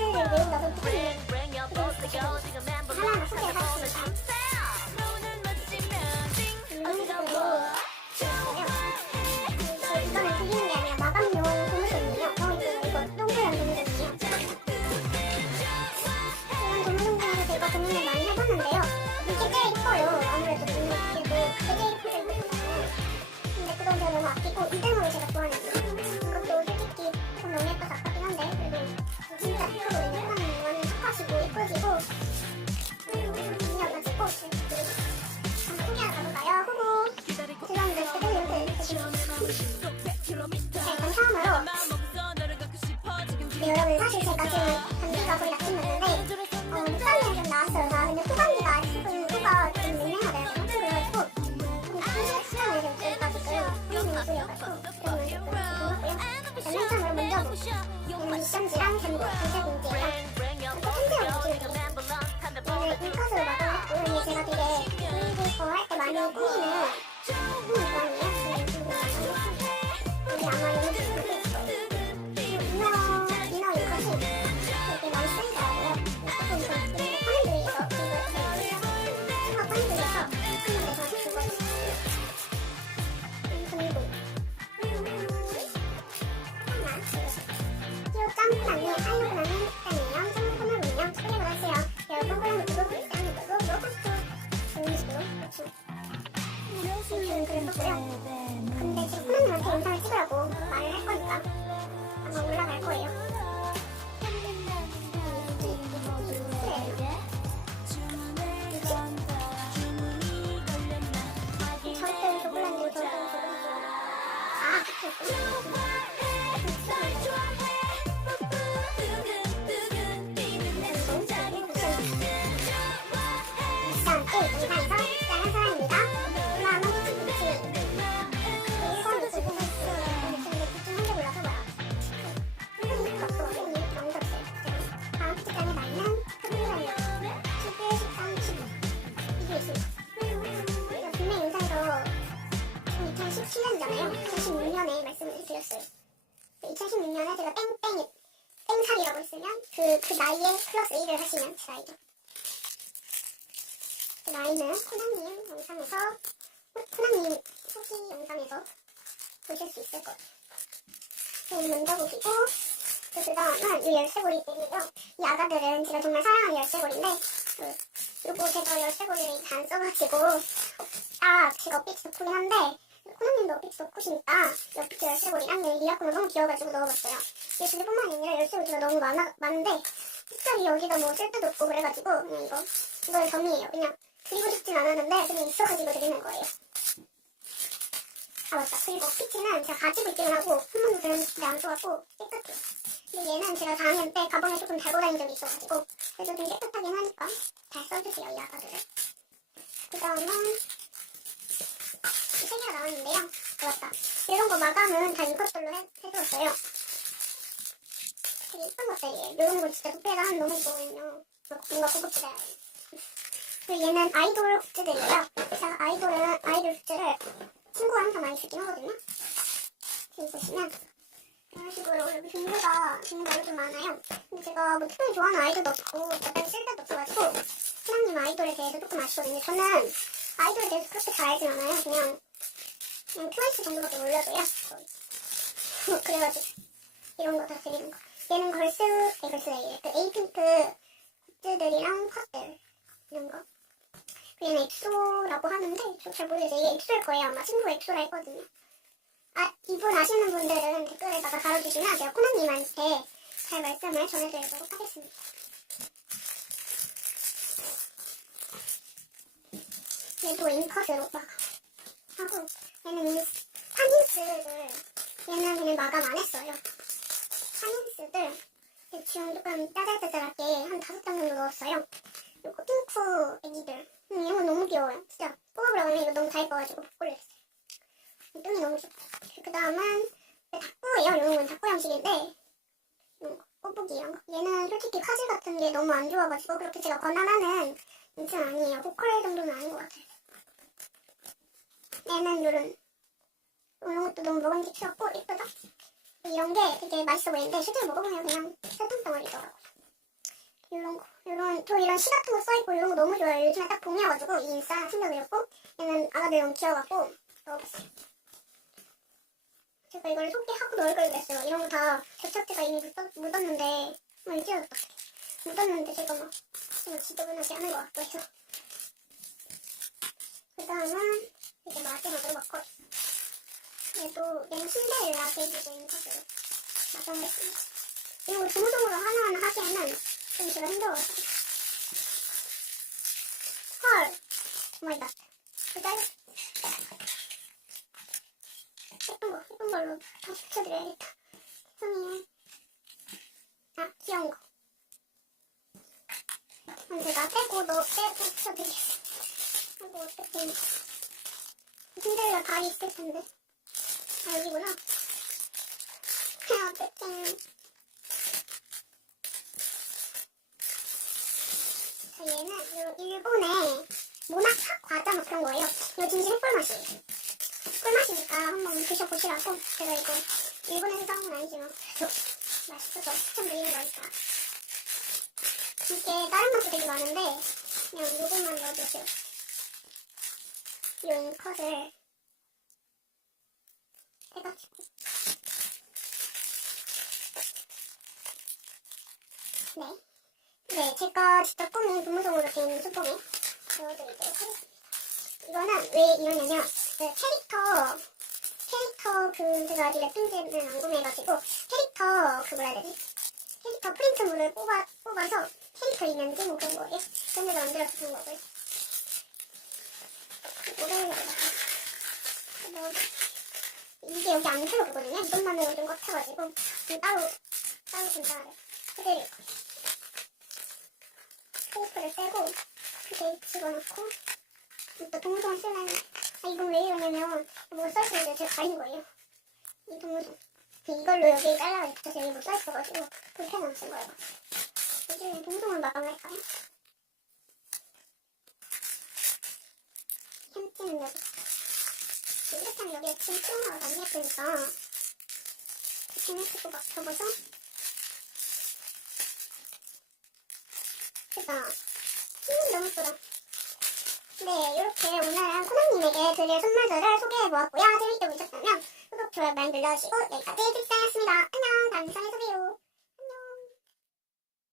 퀴즈를 외우고 나서 하나하나 소개해봤습니다. 이거는 드리는 게 아니라 마감용 고무줄이에요. 이거 동그란 고무줄이에요. 이런 고무줄에서 제가 고민을 많이 해봤는데요. 이게 제일 이뻐요. 아무래도 이게 되게 이쁘게 입었잖아요. 근데 그건 제가 너무 아끼고 이등으로 제가 좋아하는 이것도 솔직히 조금 너무 예뻐서 아깝긴 한데 그래도 진짜 이쁘거든요. 일단은 완전 착하시고 예뻐지고 미녀가지고 한번 소개하러 가볼까요? 죄송합니다. 일단 처음으로 여러분 사실 제가 지금 감기가 거의 약해졌는데 목감기가 좀 나왔어요. 근데 후감기가 지금 후가 좀 유명하대요. 그래가지고 좀 시간을 좀 끌어가지고 선생님이 줄여가지고 그러면 조금 고맙고요. 일단 맨 처음으로 먼저 얘는 미션지랑 전부 전체공지예요. 또 편지하고 줄여요. 얘는 인컷으로 막아놨고 이게 제가 되게 보이고 할 때 많이 꾸미는 물건이에요. 여기 아마 여기 있을 거예요. 이너 인컷이 되게 많이 쓰이더라고요. 조금 파는들에서 이거 파는들에서 하는데 저는 그거 그리고 깜깜이 알려고나는 흑단이에요. 선물 코너군요. 소개를 하세요. 여러분 그럼 구독, 일단 구독, 좋은 식으로 그렇죠. 그랬었고요. 근데 지금 코너님한테 영상을 찍으라고 말을 할 거니까 아마 올라갈 거예요. 절대 조글란데 절대 아, 그렇구나. 분명 영상에서 2017년이잖아요. 2016년에 말씀을 드렸어요. 2016년에 제가 땡살이라고 했으면 그 나이에 플러스 1을 하시면 제 나이죠. 그 나이는 코낭님 영상에서 코낭님 후기 영상에서 보실 수 있을 거예요. 먼저 보시고 그 다음은 이 열쇠고리들이에요. 이 아가들은 제가 정말 사랑하는 열쇠고리인데 요거 제가 열쇠고리를 다 안 써가지고 제가 엇빛이 덕후긴 한데 코낭님도 엇빛이 덕후시니까 엇빛 열쇠고리랑 리아코가 너무 귀여워가지고 넣어봤어요. 이게 근데뿐만 아니라 열쇠고리가 너무 많은데 특별히 여기다 뭐 쓸 데도 없고 그래가지고 그냥 이걸 덤이에요. 그냥 드리고 싶진 않았는데 그냥 있어가지고 드리는 거예요. 아 맞다. 그리고 엇빛이는 제가 가지고 있기는 하고 한 번도 들었는데 안 써갖고 깨끗해요. 근데 얘는 제가 4학년 때 가방에 조금 달고 다닌 적이 있어가지고 그래도 좀 깨끗하긴 하니까 잘 써주세요. 이 아가들을. 그 다음은 3개가 나왔는데요. 맞다. 이런 거 마감은 다 인컷들로 해주었어요. 되게 이쁜 것들이에요. 이런 거 진짜 도배가 하면 너무 이쁘거든요. 뭔가 고급지다. 그리고 얘는 아이돌 굿즈들이에요. 제가 아이돌 굿즈를 친구가 항상 많이 주긴 하거든요. 지금 보시면 이런 식으로 여기 종류가 좀 많아요. 근데 제가 뭐 특별히 좋아하는 아이돌도 없고 약간 쓸 데도 없어가지고 코낭님 아이돌에 대해서 조금 아시거든요. 저는 아이돌에 대해서 그렇게 잘 알진 않아요. 그냥 트와이스 정도밖에 몰라도요. 그래가지고 이런 거 다 드리는 거. 얘는 그 에이핑크 굿즈들이랑 팟들 이런 거. 얘는 엑소라고 하는데 저 잘 모르겠어요. 이게 엑소일 거예요. 아마 친구가 엑소라 했거든요. 이분 아시는 분들은 댓글에다가 달아주시면 제가 코낭님한테 잘 말씀을 전해드리도록 하겠습니다. 얘도 인컷으로 막 하고 얘는 파닌스들 얘는 그냥 마감 안 했어요. 파닌스들 대충 조금 짜잘짜잘하게 한 5장 정도 넣었어요. 그리고 핑크 애기들 이거 너무 귀여워요. 진짜 뽑아보려고 하면 이거 너무 잘 예뻐가지고 못 골랐어요. 뚱이 너무 좋다. 그 다음은 닭구예요. 이런 건 닭구 형식인데 뽀뽀기 이런 거. 얘는 솔직히 화질 같은 게 너무 안 좋아가지고 그렇게 제가 권한하는 인증 아니에요. 보컬 정도는 아닌 것 같아요. 얘는 이런 것도 너무 먹음직스럽고 예쁘다. 이런 게 되게 맛있어 보이는데 실제로 먹어보면 그냥 설탕 덩어리더라고요. 저 이런 시 같은 거 써있고 이런 거 너무 좋아요. 요즘에 딱 봄이어가지고 이 인싸 하나 챙겨드렸고, 얘는 아가들 너무 귀여워갖고 넣어봤어요. 제가 이걸 소개하고 넣을 걸 그랬어요. 이런 거 다 접착제가 이미 묻었는데, 이거 찢어졌다. 묻었는데 제가 막 지저분하게 하는 것 같고 해서. 그 다음은 이제 마지막으로 막걸리. 얘는 신데렐라 베이비인 컷으로 마감했습니다. 이거 조무조무로 하나하나 하기에는 좀 제가 힘들어가지고. 헐! 오마이갓. 그달 예쁜 걸로 다시 붙여드려야겠다. 죄송해요. 아, 귀여운 거. 그럼 제가 빼고 붙여드리겠습니다. 아이고, 어떡해. 신데렐라 발이 있을 텐데. 아, 여기구나. 어떡해. 자, 얘는 일본의 모나카 과자 뭐 그런 거예요. 이거 진심 꿀맛이에요. 꿀맛이니까 한번 드셔보시라고 제가 이거 일본에서 사온 건 아니지만 그래도 맛있어서 추천드리는 거니까. 이게 다른 맛도 되게 많은데 그냥 요것만 넣어주세요. 이 잉컷을 해가지고 네, 제가 직접 꾸민 분무성으로 된 수봉에 넣어드리도록 하겠습니다. 이거는 왜 이러냐면 캐릭터 제가 아직 랩핑지는 안 구매해가지고 캐릭터 프린트물을 뽑아서 캐릭터 있는지 뭐 그런 거예요. 그런 데서 만들어서 그런 거고요. 이게 여기 안 들어오거든요. 이것만으로 좀 꽉 차가지고 따로 진짜 해드릴 거예요. 테이프를 빼고 이렇게 집어넣고 또 동무송 쓰면 이건 왜 이러냐면 못 써있는데 제가 가린 거예요. 이 동무송 이걸로 여기 잘라서 붙여서 여기 못 써있어가지고 불편함 쓴 거예요. 이제 동무송을 마감할까요? 햄찌는 여기 이렇게 하면 여기에 침 튀어나와서 안 예쁘니까 이렇게 해주고 막 접어서 그다 너무 예쁘다. 네, 이렇게 오늘은 코낭님에게 드릴 선물들을 소개해보았고요. 재밌게 보셨다면 구독, 좋아요 많이 눌러주시고 여기까지 픽스였습니다. 안녕, 다음 영상에서 봬요.